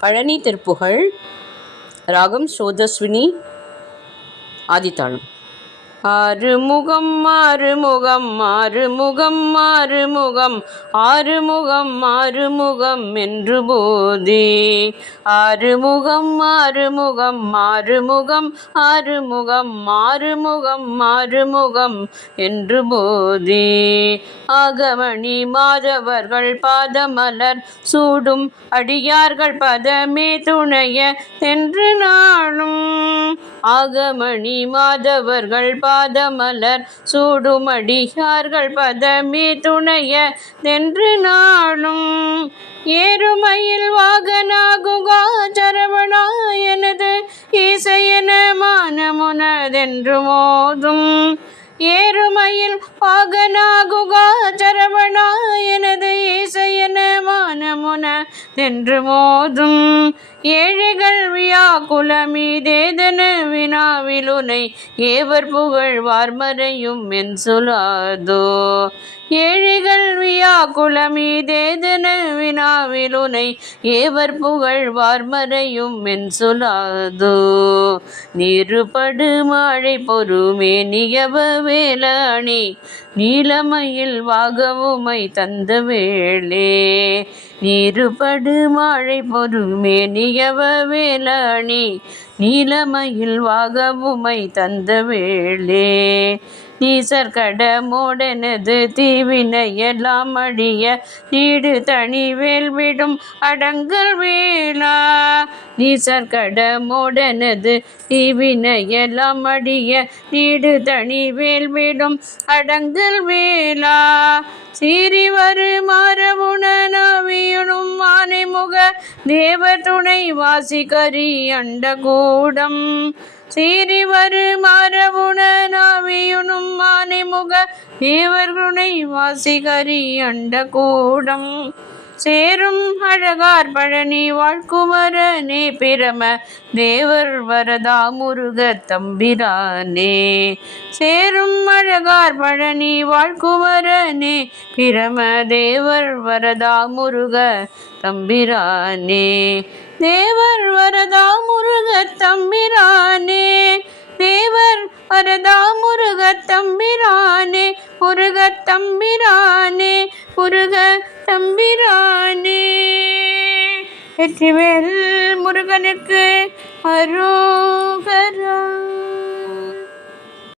பழனி திருப்புகழ். ராகம் ஸ்ரோதஸ்வினி. ஆதித்தாளம். ஆறுமுகம் ஆறுமுகம் ஆறுமுகம் ஆறுமுகம் ஆறுமுகம் ஆறுமுகம் என்று போதே. ஆறுமுகம் ஆறுமுகம் ஆறுமுகம் ஆறுமுகம் ஆறுமுகம் ஆறுமுகம் என்று போதே. ஆகமணி மாதவர்கள் பாதமலர் சூடும் அடியார்கள் பதமே துணைய தென்று நாளும். ஆகமணி மாதவர்கள் பாதமலர் சூடும் அடியார்கள் பதமே துணைய தென்று நாளும். ஏறுமயில் வாகனாகுகா சரவணா எனது இசையென மானமுனதென்று மோதும். ஏறுமயில் வாகனாகுகா சரவணா எனது இசையென மானமுனதென்று மோதும். ஏழைகள் வியாக்குலமீதேதன வினாவிலுனை ஏவர் புகழ் வார்மறையும் என் சொல்லாதோ. ஏழைகள் வியாக்குலமீதேதன வினாவிலுனை ஏவர் புகழ் வார்மறையும் என் சொல்லாதோ. நீருபடு மழை பொறுமே நியவ வேளாணி நீலமயில் வாகவுமை தந்த வேளே. நீருபடு மழை பொறுமே நியவ வேளாணி நீலமயில் வாகவுமை தந்த வேளே. நீசற்கட மோடனது தீவினையெல்லாம் அழிய நீடு தனி வேல்விடும் அடங்கல் வேளா. நீசற்கட மோடனது தீவினையெல்லாம் அழிய நீடு தனி வேல்விடும் அடங்கல் வேளா. சீறிவரு மாறவுணனாவியுணும் ஆனைமுக தேவர் துணை வாசி கரி அண்ட கூடம். சீறிவரு மாறவுணனாவியுணும் ஆனைமுக தேவர் துணை வாசி கரி அண்ட கூடம். சேரும் அழகார் பழனி வாழ்குமரனே பிரம தேவர் வரதா முருக தம்பிரானே. சேரும் அழகார் பழனி வாழ்குமரனே பிரம தேவர் வரதா முருக தம்பிரானே. தேவர் வரதா முருக தம்பிரானே. தேவர் வரதா முருக தம்பிரானே. முருக தம்பிரானே முருக தம்பிரானே. வெற்றிவேல் முருகனுக்கு அரோகரா.